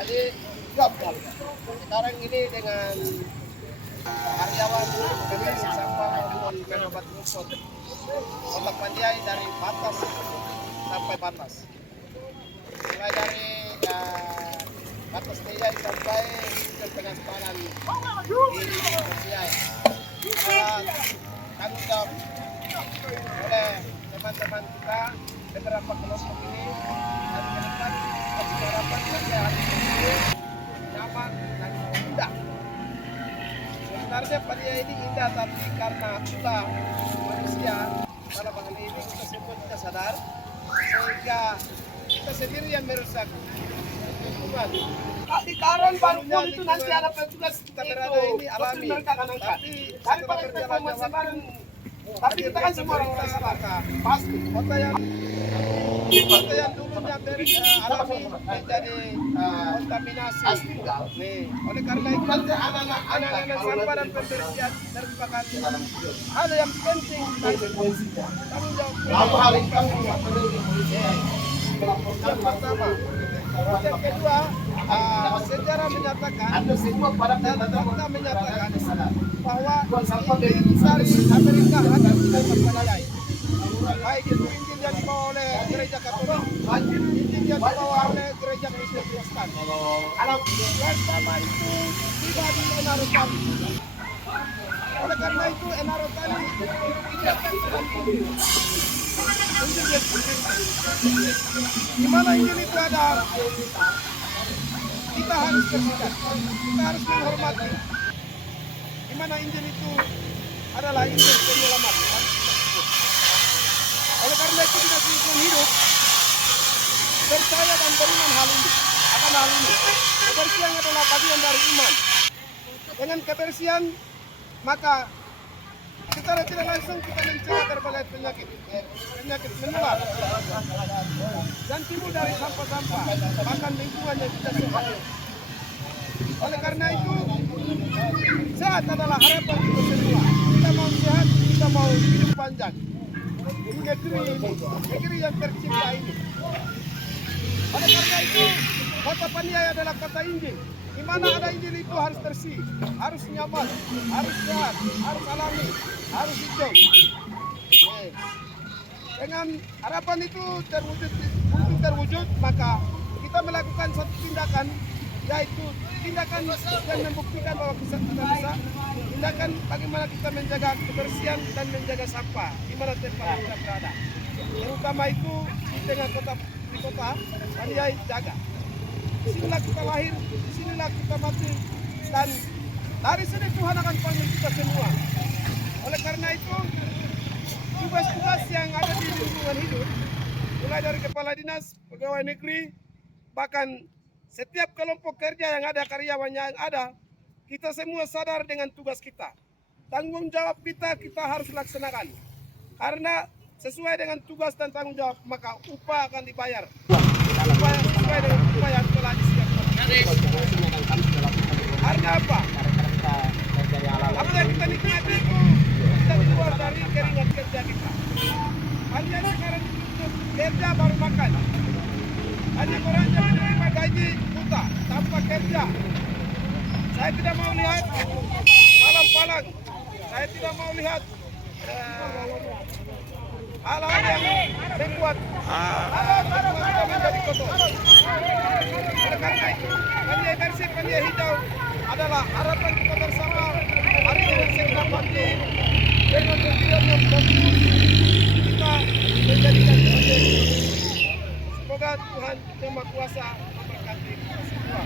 Jadi sekarang ini dengan karyawan pemilik sampah maupun pengobat rumput Kota Panjai dari batas sampai batas. Mulai dari batas Panjai sampai ke tengah sepadan di Panjai. Adalah tanggung jawab oleh teman-teman kita beberapa kelompok ini dan ke depan kita punya harapan saja hari ini nyaman dan indah. Sebenarnya Panjai ini indah, tapi karena ulah manusia dalam hal ini kita semua tidak sadar sehingga kita sendiri yang merusak lingkungan. Di Karon baru itu nanti ada petugas Kita berada ini alami, tapi daripada kita masih bareng. Tapi kita kan semua orang salah. Pasti. Kota yang dulunya alami menjadi kontaminasi. Nih, oleh karena itu anak-anak sampah dan pembersihan merupakan hal yang penting tanggung jawab. Yang pertama, yang kedua, sejarah menyatakan dan fakta menyatakan bahwa Injil dari Amerika akan tidak terpercayai. Baik itu Injil yang dibawa oleh gereja Katolik, Injil yang dibawa oleh gereja Kristen. Pertama itu tiba di Enarotali. Oleh karena itu Enarotali diingatkan dengan Injil Yesus. Di mana Injil itu ada, kita harus bersihkan, kita harus menghormati. Di mana Injil itu adalah Injil penyelamat. Oleh karena itu kita hidup percaya dan beriman hal ini. Akan hal ini, kebersihan adalah bagian dari iman. Dengan kebersihan maka secara tidak langsung kita mencegah berbagai penyakit menular dan timbul dari sampah-sampah, bahkan lingkungan yang tidak sehat. Oleh karena itu, sehat adalah harapan kita semua. Kita mau sehat, kita mau hidup panjang di negeri yang tercipta ini. Oleh karena itu, Kota Panjai adalah kota Injil. Di mana ada Injil itu harus bersih, harus nyaman, harus sehat, harus alami, harus hijau. Dengan harapan itu terwujud, maka kita melakukan satu tindakan, yaitu tindakan yang membuktikan bahwa kita bisa, tindakan bagaimana kita menjaga kebersihan dan menjaga sampah di mana tempat kita berada. Terutama itu di tengah kota Panjai jaga. Disinilah kita lahir, disinilah kita mati, dan dari sini Tuhan akan panggil kita semua. Oleh karena itu, tugas-tugas yang ada di lingkungan hidup, mulai dari kepala dinas, pegawai negeri, bahkan setiap kelompok kerja yang ada, karyawannya yang ada, kita semua sadar dengan tugas kita. Tanggung jawab kita harus laksanakan. Karena sesuai dengan tugas dan tanggung jawab, maka upah akan dibayar. Upah yang sesuai dengan upah yang telah disiapkan. Karena apa? Apa yang kita nikmati itu kita keluar dari keringat kerja kita. Kalian sekarang tutup kerja baru makan. Hanya orang yang menerima gaji buta tanpa kerja. Saya tidak mau lihat palang-palang. Saya tidak mau lihat hal-hal yang membuat kita menjadi kotor. Oleh karena itu, Panjai bersih, Panjai hijau adalah harapan kita bersama. Mari dengan segenap hati, dengan tujuan yang fokus, kita menjadikan Panjai. Semoga Tuhan Yang Maha Kuasa memberkati kita semua.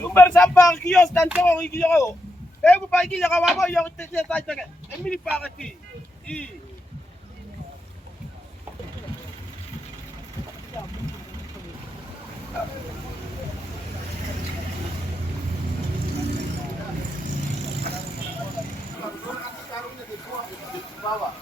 Sumber sampah kios dan cowok iki yo. Aku pagi ya kawawa yo tete saja ke. Ini pagati. Bawah.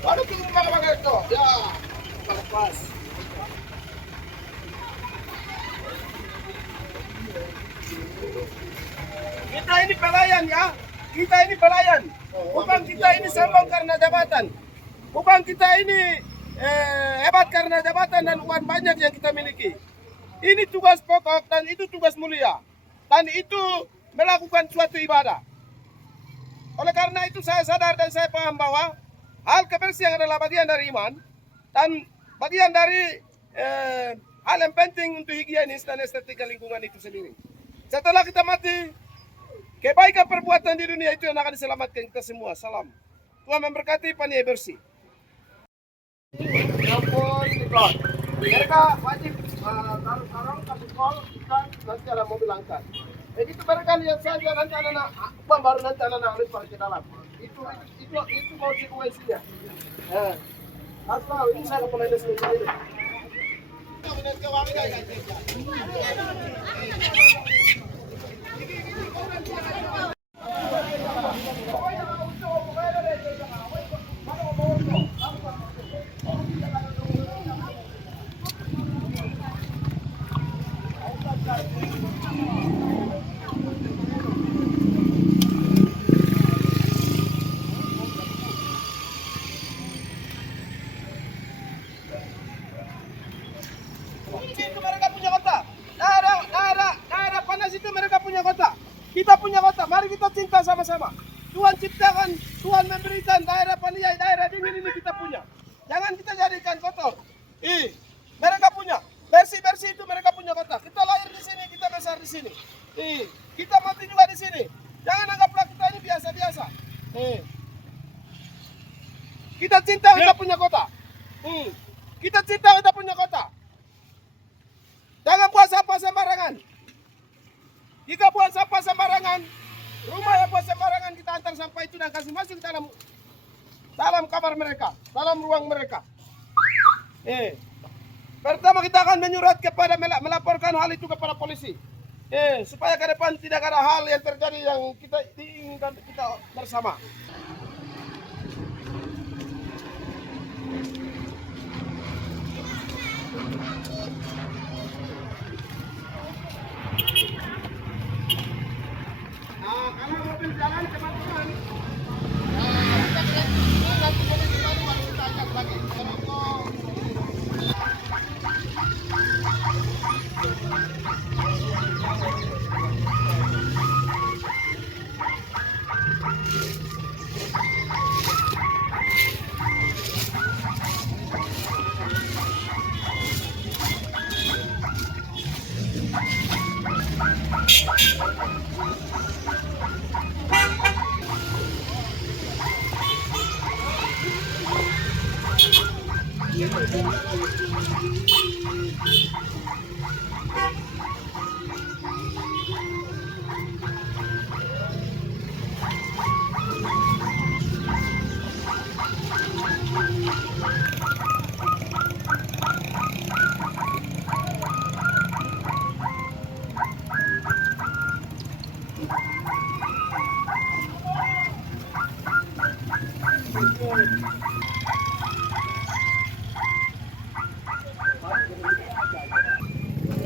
Ano kung mga ito? Yeah. Palapas. Kita ini pelayan ya. Kita ini pelayan. Bukan kita ini sombong karena jabatan. Bukan kita ini hebat karena jabatan dan uang banyak yang kita miliki. Ini tugas pokok dan itu tugas mulia. Dan itu melakukan suatu ibadah. Oleh karena itu saya sadar dan saya paham bahwa hal kebersihan adalah bagian dari iman dan bagian dari hal yang penting untuk higienis dan estetika lingkungan itu sendiri. Setelah kita mati, kebaikan perbuatan di dunia itu yang akan diselamatkan kita semua. Salam. Tuhan memberkati paniai bersih. Mereka wajib taruh karung, kasih kol, ikan, nanti ada mobil angkat. Begitu mereka lihat saja nanti anak-anak, baru nanti anak-anak lempar ke dalam. Itu konsekuensinya. Asal ini saya kepala desa ini. Mari kita cinta sama-sama. Tuhan ciptakan, Tuhan memberikan daerah Paniai, daerah dingin ini kita punya. Jangan kita jadikan kotor. Mereka punya. Bersih-bersih itu mereka punya kota. Kita lahir di sini, kita besar di sini. Kita mati juga di sini. Jangan anggaplah kita ini biasa-biasa. Kita cinta kita punya kota. Kita cinta kita punya kota. Jangan buang sampah sembarangan. Jika buang sampah sembarangan, rumah yang buang sembarangan kita antar sampah itu dan kasih masuk dalam kamar mereka, dalam ruang mereka. Pertama kita akan menyurat kepada melaporkan hal itu kepada polisi. Supaya ke depan tidak ada hal yang terjadi yang kita diinginkan kita bersama. Nah, kalau mobil jalan teman-teman, kita bilang ini nanti polisi baru kita ajak lagi.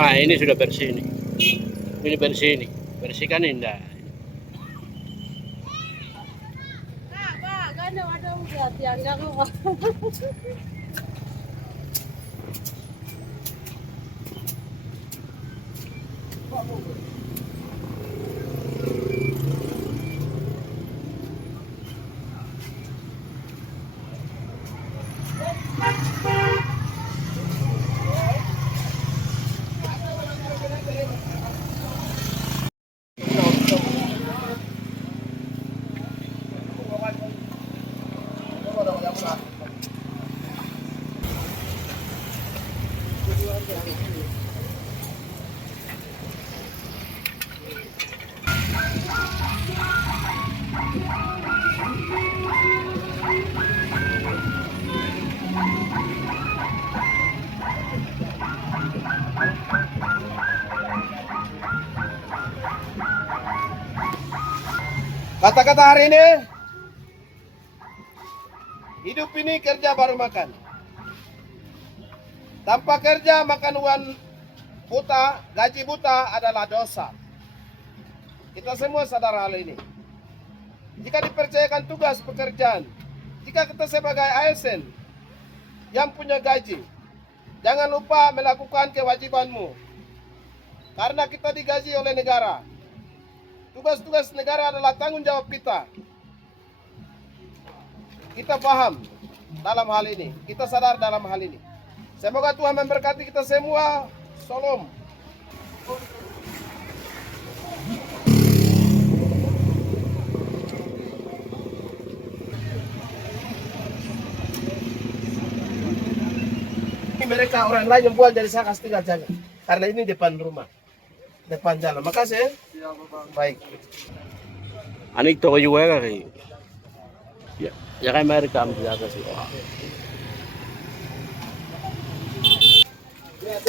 Ah, ini sudah bersih ini. Ini bersih ini. Bersihkan indah. Kak, kan ada udah tiangga kok. Kata-kata hari ini, hidup ini kerja baru makan. Tanpa kerja makan uang buta, gaji buta adalah dosa. Kita semua sadar hal ini. Jika dipercayakan tugas pekerjaan, jika kita sebagai ASN yang punya gaji, jangan lupa melakukan kewajibanmu. Karena kita digaji oleh negara. Tugas-tugas negara adalah tanggung jawab kita. Kita paham dalam hal ini. Kita sadar dalam hal ini. Semoga Tuhan memberkati kita semua. Shalom. Mereka orang lain yang buang jadi saya kasih tinggal jangan. Karena ini depan rumah. Depan jalan. Makasih. Baik. Anik to juga kay. Ya kay may rekam jaga sih. Ya,